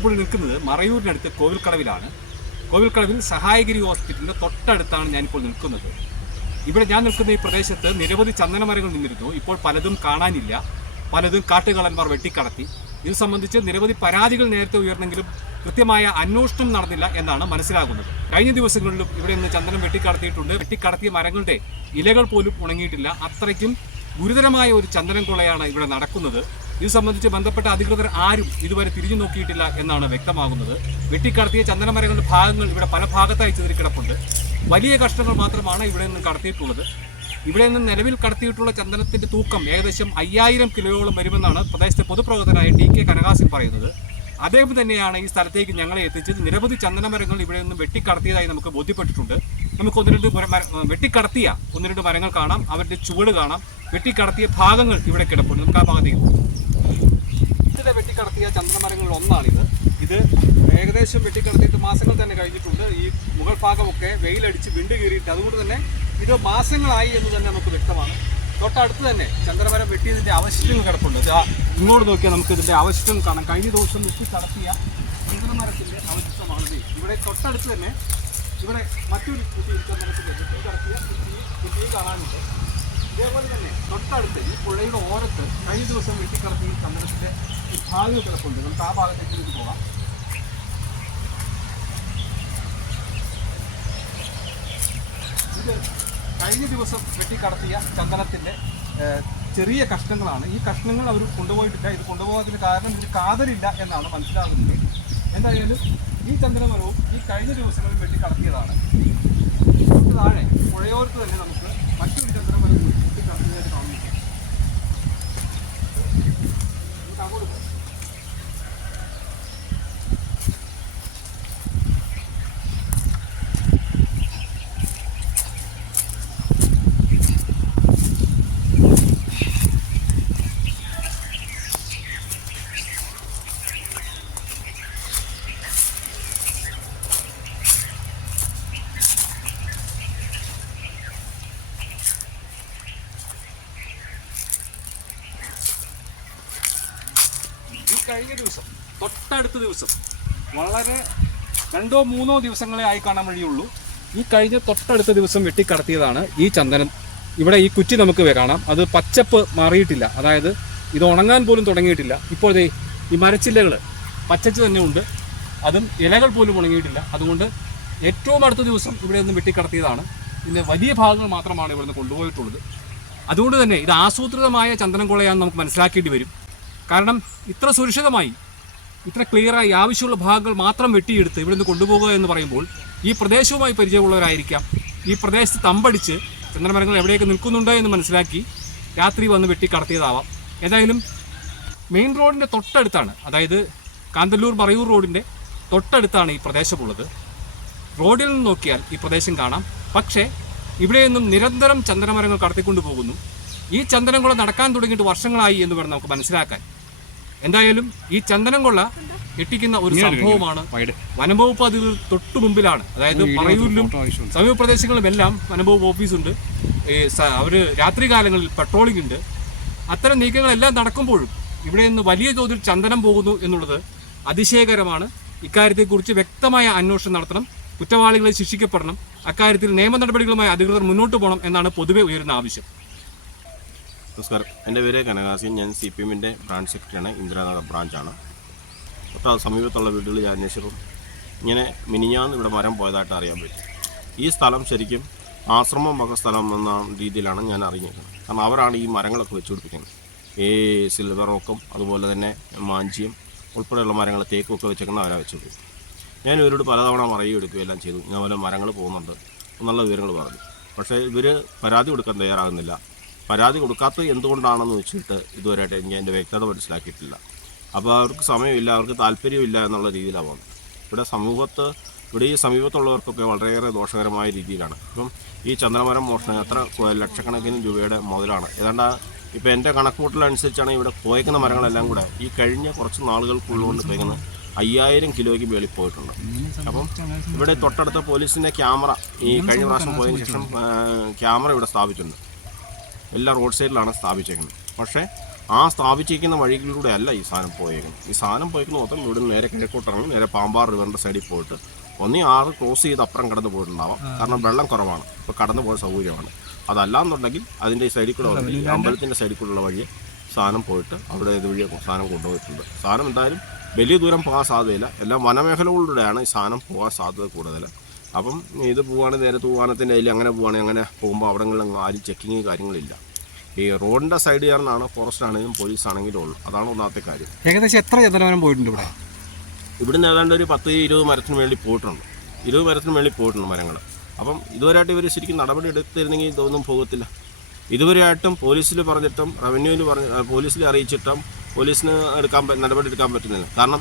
ഞാനിപ്പോൾ നിൽക്കുന്നത് മറയൂരിനടുത്ത് കോവിൽക്കടവിലാണ്. കോവിൽക്കടവിൽ സഹായഗിരി ഹോസ്പിറ്റലിന്റെ തൊട്ടടുത്താണ് ഞാനിപ്പോൾ നിൽക്കുന്നത്. ഇവിടെ ഞാൻ നിൽക്കുന്ന ഈ പ്രദേശത്ത് നിരവധി ചന്ദനമരങ്ങൾ നിന്നിരുന്നു. ഇപ്പോൾ പലതും കാണാനില്ല. പലതും കാട്ടുകളന്മാർ വെട്ടിക്കടത്തി. ഇത് സംബന്ധിച്ച് നിരവധി പരാതികൾ നേരത്തെ ഉയർന്നെങ്കിലും കൃത്യമായ അന്വേഷണം നടന്നില്ല എന്നാണ് മനസ്സിലാകുന്നത്. കഴിഞ്ഞ ദിവസങ്ങളിലും ഇവിടെ നിന്ന് ചന്ദനം വെട്ടിക്കടത്തിയിട്ടുണ്ട്. വെട്ടിക്കടത്തിയ മരങ്ങളുടെ ഇലകൾ പോലും ഉണങ്ങിയിട്ടില്ല. അത്രയ്ക്കും ഗുരുതരമായ ഒരു ചന്ദനം കൊള്ളയാണ് ഇവിടെ നടക്കുന്നത്. ഇത് സംബന്ധിച്ച് ബന്ധപ്പെട്ട അധികൃതർ ആരും ഇതുവരെ തിരിഞ്ഞു നോക്കിയിട്ടില്ല എന്നാണ് വ്യക്തമാകുന്നത്. വെട്ടിക്കടത്തിയ ചന്ദനമരങ്ങളുടെ ഭാഗങ്ങൾ ഇവിടെ പല ഭാഗത്തായി ചിതറി കിടപ്പുണ്ട്. വലിയ കഷ്ണങ്ങൾ മാത്രമാണ് ഇവിടെ നിന്ന് കടത്തിയിട്ടുള്ളത്. ഇവിടെ നിന്ന് നിലവിൽ കടത്തിയിട്ടുള്ള ചന്ദനത്തിന്റെ തൂക്കം ഏകദേശം അയ്യായിരം കിലോയോളം വരുമെന്നാണ് പ്രദേശത്തെ പൊതുപ്രവർത്തകനായ ടി കെ കനകാസിൻ പറയുന്നത്. അദ്ദേഹം തന്നെയാണ് ഈ സ്ഥലത്തേക്ക് ഞങ്ങളെ എത്തിച്ചത്. നിരവധി ചന്ദനമരങ്ങൾ ഇവിടെ നിന്ന് വെട്ടിക്കടത്തിയതായി നമുക്ക് ബോധ്യപ്പെട്ടിട്ടുണ്ട്. നമുക്ക് ഒന്ന് രണ്ട് വെട്ടിക്കടത്തിയ ഒന്ന് രണ്ട് മരങ്ങൾ കാണാം. അവരുടെ ചുവട് കാണാം. വെട്ടിക്കടത്തിയ ഭാഗങ്ങൾ ഇവിടെ കിടപ്പുണ്ട്. നമുക്ക് ആ ഭാഗത്തേക്ക് ഇതിലെ വെട്ടിക്കടത്തിയ ചന്ദനമരങ്ങളിൽ ഒന്നാണിത്. ഇത് ഏകദേശം വെട്ടിക്കടത്തിയിട്ട് മാസങ്ങൾ തന്നെ കഴിഞ്ഞിട്ടുണ്ട്. ഈ മുഗൾ ഭാഗമൊക്കെ വെയിലടിച്ച് വിണ്ട് കീറിയിട്ട് അതുകൊണ്ട് തന്നെ ഇത് മാസങ്ങളായി എന്ന് തന്നെ നമുക്ക് വ്യക്തമാണ്. തൊട്ടടുത്ത് തന്നെ ചന്ദ്രമരം വെട്ടിയതിന്റെ അവശിഷ്ടങ്ങൾ കിടപ്പുണ്ട്. ഇങ്ങോട്ട് നോക്കിയാൽ നമുക്ക് ഇതിന്റെ അവശിഷ്ടം കാണാം. കഴിഞ്ഞ ദിവസം വെട്ടി കടത്തിയ ചന്ദ്രമരത്തിന്റെ അവശിഷ്ടമാണ് ഇവിടെ തൊട്ടടുത്ത് തന്നെ ഇവിടെ മറ്റൊരു കുട്ടി ചന്ദനത്തിന്റെ വെട്ടി കടത്തിയ കുട്ടി കുട്ടിയെ കാണാനുണ്ട്. ഇതേപോലെ തന്നെ തൊട്ടടുത്ത് ഈ പുഴയുടെ ഓരത്ത് കഴിഞ്ഞ ദിവസം വെട്ടിക്കടത്തി ചന്ദ്രൻ ഭാഗങ്ങൾ കിടപ്പുണ്ട്. നമുക്ക് ആ ഭാഗത്തേക്ക് പോകാം. ഇത് കഴിഞ്ഞ ദിവസം വെട്ടിക്കടത്തിയ ചന്ദനത്തിന്റെ ഏഹ്, ചെറിയ കഷ്ണങ്ങളാണ്. ഈ കഷ്ണങ്ങൾ അവർ കൊണ്ടുപോയിട്ടില്ല. ഇത് കൊണ്ടുപോകാത്തതിന് കാരണം ഇതിന് കാതലില്ല എന്നാണ് മനസ്സിലാകുന്നത്. എന്തായാലും ഈ ചന്ദനമരവും ഈ കഴിഞ്ഞ ദിവസങ്ങളിൽ വെട്ടിക്കടത്തിയതാണ്. താഴെ പുഴയോരത്ത് തന്നെ നമുക്ക് മറ്റൊരു ചന്ദ്രമരം വെട്ടിക്കടത്തിയതായിട്ട് കാണുന്നു അങ്ങോട്ട് പോകാം. ഈ കഴിഞ്ഞ ദിവസം തൊട്ടടുത്ത ദിവസം വളരെ രണ്ടോ മൂന്നോ ദിവസങ്ങളെ ആയി കാണാൻ വഴിയുള്ളൂ. ഈ കഴിഞ്ഞ തൊട്ടടുത്ത ദിവസം വെട്ടിക്കടത്തിയതാണ് ഈ ചന്ദനം. ഇവിടെ ഈ കുറ്റി നമുക്ക് കാണാം. അത് പച്ചപ്പ് മാറിയിട്ടില്ല. അതായത് ഇത് ഉണങ്ങാൻ പോലും തുടങ്ങിയിട്ടില്ല. ഇപ്പോഴേ ഈ മരച്ചില്ലകൾ പച്ചച്ച് തന്നെ ഉണ്ട്. അതും ഇലകൾ പോലും ഉണങ്ങിയിട്ടില്ല. അതുകൊണ്ട് ഏറ്റവും അടുത്ത ദിവസം ഇവിടെ നിന്ന് വെട്ടിക്കടത്തിയതാണ്. ഇതിന്റെ വലിയ ഭാഗങ്ങൾ മാത്രമാണ് ഇവിടുന്ന് കൊണ്ടുപോയിട്ടുള്ളത്. അതുകൊണ്ട് തന്നെ ഇത് ആസൂത്രിതമായ ചന്ദനം കൊള്ളയാണെന്ന് നമുക്ക് മനസ്സിലാക്കേണ്ടി വരും. കാരണം ഇത്ര സുരക്ഷിതമായി ഇത്ര ക്ലിയറായി ആവശ്യമുള്ള ഭാഗങ്ങൾ മാത്രം വെട്ടിയെടുത്ത് ഇവിടെ നിന്ന് കൊണ്ടുപോകുക എന്ന് പറയുമ്പോൾ ഈ പ്രദേശവുമായി പരിചയമുള്ളവരായിരിക്കാം. ഈ പ്രദേശത്ത് തമ്പടിച്ച് ചന്ദ്രമരങ്ങൾ എവിടെയൊക്കെ നിൽക്കുന്നുണ്ടോ എന്ന് മനസ്സിലാക്കി രാത്രി വന്ന് വെട്ടി കടത്തിയതാവാം. ഏതായാലും മെയിൻ റോഡിന്റെ തൊട്ടടുത്താണ് അതായത് കാന്തല്ലൂർ മറയൂർ റോഡിന്റെ തൊട്ടടുത്താണ് ഈ പ്രദേശമുള്ളത്. റോഡിൽ നിന്ന് നോക്കിയാൽ ഈ പ്രദേശം കാണാം. പക്ഷേ ഇവിടെ നിന്നും നിരന്തരം ചന്ദനമരങ്ങൾ കടത്തിക്കൊണ്ടു പോകുന്നു ഈ ചന്ദനംകൊള്ള നടക്കാൻ തുടങ്ങിയിട്ട് വർഷങ്ങളായി എന്ന് വേണം നമുക്ക് മനസ്സിലാക്കാൻ. എന്തായാലും ഈ ചന്ദനം കൊള്ള ഞെട്ടിക്കുന്ന ഒരു സംഭവമാണ് വനംവകുപ്പ് അധികൃതർ തൊട്ടു മുമ്പിലാണ്. അതായത് പറയൂരിലും സമീപ പ്രദേശങ്ങളിലുമെല്ലാം വനംവകുപ്പ് ഓഫീസുണ്ട്. അവർ രാത്രി കാലങ്ങളിൽ പെട്രോളിംഗ് ഉണ്ട്. അത്തരം നീക്കങ്ങളെല്ലാം നടക്കുമ്പോഴും ഇവിടെ നിന്ന് വലിയ തോതിൽ ചന്ദനം പോകുന്നു എന്നുള്ളത് അതിശയകരമാണ്. ഇക്കാര്യത്തെക്കുറിച്ച് വ്യക്തമായ അന്വേഷണം നടത്തണം. കുറ്റവാളികളെ ശിക്ഷിക്കപ്പെടണം. അക്കാര്യത്തിൽ നിയമ നടപടികളുമായി അധികൃതർ മുന്നോട്ട് പോകണം എന്നാണ് പൊതുവെ ഉയരുന്ന ആവശ്യം. നമസ്കാരം. എന്റെ പേര് കനകാസിൻ. ഞാൻ സി പി എമ്മിന്റെ ബ്രാഞ്ച് സെക്രട്ടറിയാണ്. ഇന്ദിരാനഗർ ബ്രാഞ്ചാണ്. തൊട്ട് സമീപത്തുള്ള വീടുകളിൽ ഞാൻ അന്വേഷിക്കും ഇങ്ങനെ മിനിഞ്ഞാന്ന് ഇവിടെ മരം പോയതായിട്ട് അറിയാൻ പറ്റും. ഈ സ്ഥലം ശരിക്കും ആശ്രമം വക സ്ഥലം എന്ന രീതിയിലാണ് ഞാൻ അറിഞ്ഞിരിക്കുന്നത്. കാരണം അവരാണ് ഈ മരങ്ങളൊക്കെ വെച്ചുപിടിപ്പിക്കുന്നത് ഈ സിൽവർ റോക്കും അതുപോലെ തന്നെ മാഞ്ചിയും ഉൾപ്പെടെയുള്ള മരങ്ങൾ തേക്കുമൊക്കെ വെച്ചേക്കുന്ന അവരാണ് കൊടുക്കും ഞാൻ ഇവരോട് പലതവണ മറയും എടുക്കുകയും എല്ലാം ചെയ്തു. ഞാൻ പോലെ മരങ്ങൾ പോകുന്നുണ്ട്. എന്നുള്ള വിവരങ്ങൾ പറഞ്ഞു. പക്ഷേ ഇവർ പരാതി കൊടുക്കാൻ തയ്യാറാകുന്നില്ല. പരാതി കൊടുക്കാത്തത് എന്തുകൊണ്ടാണെന്ന് വെച്ചിട്ട് ഇതുവരെയായിട്ട് എനിക്ക് അതിന്റെ വ്യക്തത മനസ്സിലാക്കിയിട്ടില്ല. അപ്പോൾ അവർക്ക് സമയമില്ല അവർക്ക് താല്പര്യമില്ല എന്നുള്ള രീതിയിലാണ് പോകുന്നത്. ഇവിടെ സമൂഹത്ത് ഇവിടെ ഈ സമീപത്തുള്ളവർക്കൊക്കെ വളരെയേറെ ദോഷകരമായ രീതിയിലാണ്. ഇപ്പം ഈ ചന്ദ്രമരം മോഷണം എത്ര ലക്ഷക്കണക്കിന് രൂപയുടെ മുതലാണ്. ഏതാണ്ട് ഇപ്പോൾ എന്റെ കണക്കുകൂട്ടലനുസരിച്ചാണ് ഇവിടെ പോയേക്കുന്ന മരങ്ങളെല്ലാം കൂടെ ഈ കഴിഞ്ഞ കുറച്ച് നാളുകൾക്കുള്ളുകൊണ്ട് പോയിക്കുന്നത് അയ്യായിരം കിലോയ്ക്ക് മേളിൽ പോയിട്ടുണ്ട്. അപ്പം ഇവിടെ തൊട്ടടുത്ത പോലീസിന്റെ ക്യാമറ ഈ കഴിഞ്ഞ പ്രാവശ്യം പോയതിന് ശേഷം ക്യാമറ ഇവിടെ സ്ഥാപിച്ചിട്ടുണ്ട്. എല്ലാ റോഡ് സൈഡിലാണ് സ്ഥാപിച്ചേക്കുന്നത്. പക്ഷേ ആ സ്ഥാപിച്ചിരിക്കുന്ന വഴികളിലൂടെ അല്ല ഈ സാധനം പോയേക്കുന്നത്. ഈ സാധനം പോയേക്കുന്ന മൊത്തം ഇവിടെ നേരെ കിഴക്കോട്ടാണ് നേരെ പാമ്പാർ റിവറിന്റെ സൈഡിൽ പോയിട്ട് ഒന്നീ ആറ് ക്രോസ് ചെയ്ത് അപ്പുറം കടന്നു പോയിട്ടുണ്ടാവാം. കാരണം വെള്ളം കുറവാണ്. ഇപ്പോൾ കടന്നു പോയ സൗകര്യമാണ്. അതല്ലാന്നുണ്ടെങ്കിൽ അതിന്റെ ഈ സൈഡിൽ കൂടെ അമ്പലത്തിന്റെ സൈഡിൽ കൂടെയുള്ള വഴി സാധനം പോയിട്ട് അവിടെ ഇതുവഴി സാധനം കൊണ്ടുപോയിട്ടുണ്ട്. സാധനം എന്തായാലും വലിയ ദൂരം പോകാൻ സാധ്യതയില്ല. എല്ലാം വനമേഖലകളിലൂടെയാണ് ഈ സാധനം പോകാൻ സാധ്യത കൂടുതൽ അപ്പം ഇത് പോവാണ് നേരെ തൂവാനത്തിന്റെ അതിൽ അങ്ങനെ പോവുകയാണെങ്കിൽ അങ്ങനെ പോകുമ്പോൾ അവിടങ്ങളിൽ ആരും ചെക്കിങ് കാര്യങ്ങളില്ല. ഈ റോഡിന്റെ സൈഡ് ചേർന്നാണ് ഫോറസ്റ്റ് ആണെങ്കിലും പോലീസ് ആണെങ്കിലും ഉള്ളൂ. അതാണ് ഒന്നാമത്തെ കാര്യം. ഏകദേശം എത്ര ചന്ദനമരം പോയിട്ടുണ്ട് ഇവിടെ? ഇവിടുന്ന് ഏതാണ്ട് ഒരു പത്ത് ഇരുപത് മരത്തിന് വേണ്ടി പോയിട്ടുണ്ട്. ഇരുപത് മരത്തിന് വേണ്ടി പോയിട്ടുണ്ട് മരങ്ങൾ. അപ്പം ഇതുവരെയായിട്ട് ഇവർ ശരിക്കും നടപടി എടുത്തിരുന്നെങ്കിൽ ഇതൊന്നും പോകത്തില്ല. ഇതുവരെയായിട്ടും പോലീസിൽ പറഞ്ഞിട്ടും റവന്യൂവിൽ പറഞ്ഞ പോലീസിൽ അറിയിച്ചിട്ടും പോലീസിന് എടുക്കാൻ നടപടി എടുക്കാൻ പറ്റുന്നില്ല. കാരണം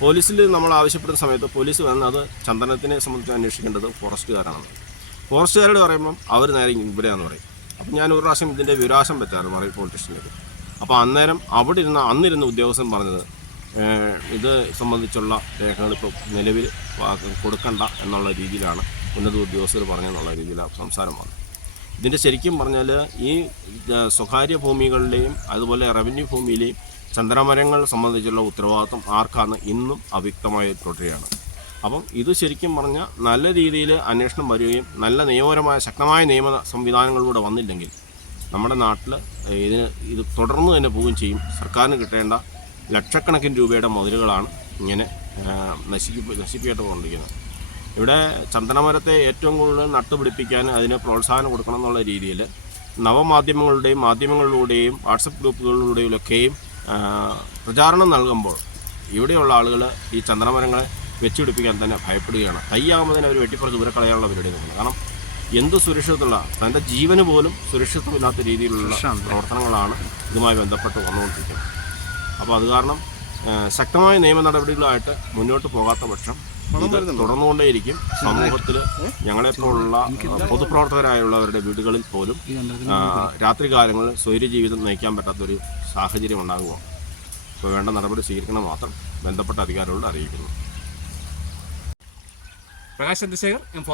പോലീസിൽ നമ്മൾ ആവശ്യപ്പെടുന്ന സമയത്ത് പോലീസ് വന്നത് ചന്ദനത്തിനെ സംബന്ധിച്ച് അന്വേഷിക്കേണ്ടത് ഫോറസ്റ്റുകാരാണ്. ഫോറസ്റ്റുകാരോട് പറയുമ്പം അവർ നേരെ ഇവിടെയാണെന്ന് പറയും. അപ്പം ഞാൻ ഒരു പ്രാവശ്യം ഇതിന്റെ വിരാശം വെച്ചായിരുന്നു മറൈൻ പോലീസ് സ്റ്റേഷനിലേക്ക് അപ്പോൾ അന്നേരം അവിടെ ഇരുന്ന അന്നിരുന്ന ഉദ്യോഗസ്ഥൻ പറഞ്ഞത് ഇത് സംബന്ധിച്ചുള്ള രേഖകൾ ഇപ്പോൾ നിലവിൽ കൊടുക്കണ്ട എന്നുള്ള രീതിയിലാണ് ഉന്നത ഉദ്യോഗസ്ഥർ പറഞ്ഞെന്നുള്ള രീതിയിലാണ് സംസാരം വന്നത്. ഇതിന്റെ ശരിക്കും പറഞ്ഞാൽ ഈ സ്വകാര്യ ഭൂമികളുടെയും അതുപോലെ റവന്യൂ ഭൂമിയിലെയും ചന്ദ്രമരങ്ങൾ സംബന്ധിച്ചുള്ള ഉത്തരവാദിത്വം ആർക്കാണ് ഇന്നും അവ്യക്തമായി തുടരുകയാണ്. അപ്പം ഇത് ശരിക്കും പറഞ്ഞാൽ നല്ല രീതിയിൽ അന്വേഷണം വരികയും നല്ല നിയമപരമായ ശക്തമായ നിയമ സംവിധാനങ്ങളിലൂടെ വന്നില്ലെങ്കിൽ നമ്മുടെ നാട്ടിൽ ഇതിന് ഇത് തുടർന്ന് തന്നെ പോവുകയും ചെയ്യും. സർക്കാരിന് കിട്ടേണ്ട ലക്ഷക്കണക്കിന് രൂപയുടെ മുതലുകളാണ് ഇങ്ങനെ നശിപ്പി നശിപ്പിക്കപ്പെട്ടുകൊണ്ടിരിക്കുന്നത്. ഇവിടെ ചന്ദനമരത്തെ ഏറ്റവും കൂടുതൽ നട്ടുപിടിപ്പിക്കാൻ അതിന് പ്രോത്സാഹനം കൊടുക്കണം എന്നുള്ള രീതിയിൽ നവമാധ്യമങ്ങളുടെയും മാധ്യമങ്ങളിലൂടെയും വാട്സപ്പ് ഗ്രൂപ്പുകളിലൂടെയൊക്കെയും ആ, പ്രചാരണം നൽകുമ്പോൾ ഇവിടെയുള്ള ആളുകൾ ഈ ചന്ദനമരങ്ങളെ വെച്ചുപിടിപ്പിക്കാൻ തന്നെ ഭയപ്പെടുകയാണ്. കൈയാകുമ്പോൾ തന്നെ അവർ വെട്ടിപ്പുറത്ത് ദൂരെ കളയാനുള്ള പരിപാടി നോക്കുന്നത് കാരണം എന്ത് സുരക്ഷിതത്വമുള്ള തന്റെ ജീവന് പോലും സുരക്ഷിതമില്ലാത്ത രീതിയിലുള്ള പ്രവർത്തനങ്ങളാണ് ഇതുമായി ബന്ധപ്പെട്ട് വന്നുകൊണ്ടിരിക്കുന്നത്. അപ്പോൾ അത് കാരണം ശക്തമായ നിയമ നടപടികളായിട്ട് മുന്നോട്ട് പോകാത്ത പക്ഷം തുടർന്നുകൊണ്ടേയിരിക്കും. സമൂഹത്തിൽ ഞങ്ങളെപ്പോലുള്ള പൊതുപ്രവർത്തകരായുള്ളവരുടെ വീടുകളിൽ പോലും രാത്രി രാത്രികാലങ്ങളിൽ സ്വൈര്യ ജീവിതം നയിക്കാൻ പറ്റാത്തൊരു സാഹചര്യം ഉണ്ടാകുമോ? അപ്പോൾ വേണ്ട നടപടി സ്വീകരിക്കണം മാത്രം ബന്ധപ്പെട്ട അധികാരികളോട് അറിയിക്കുന്നു. പ്രകാശ് ചന്ദ്രശേഖർ എം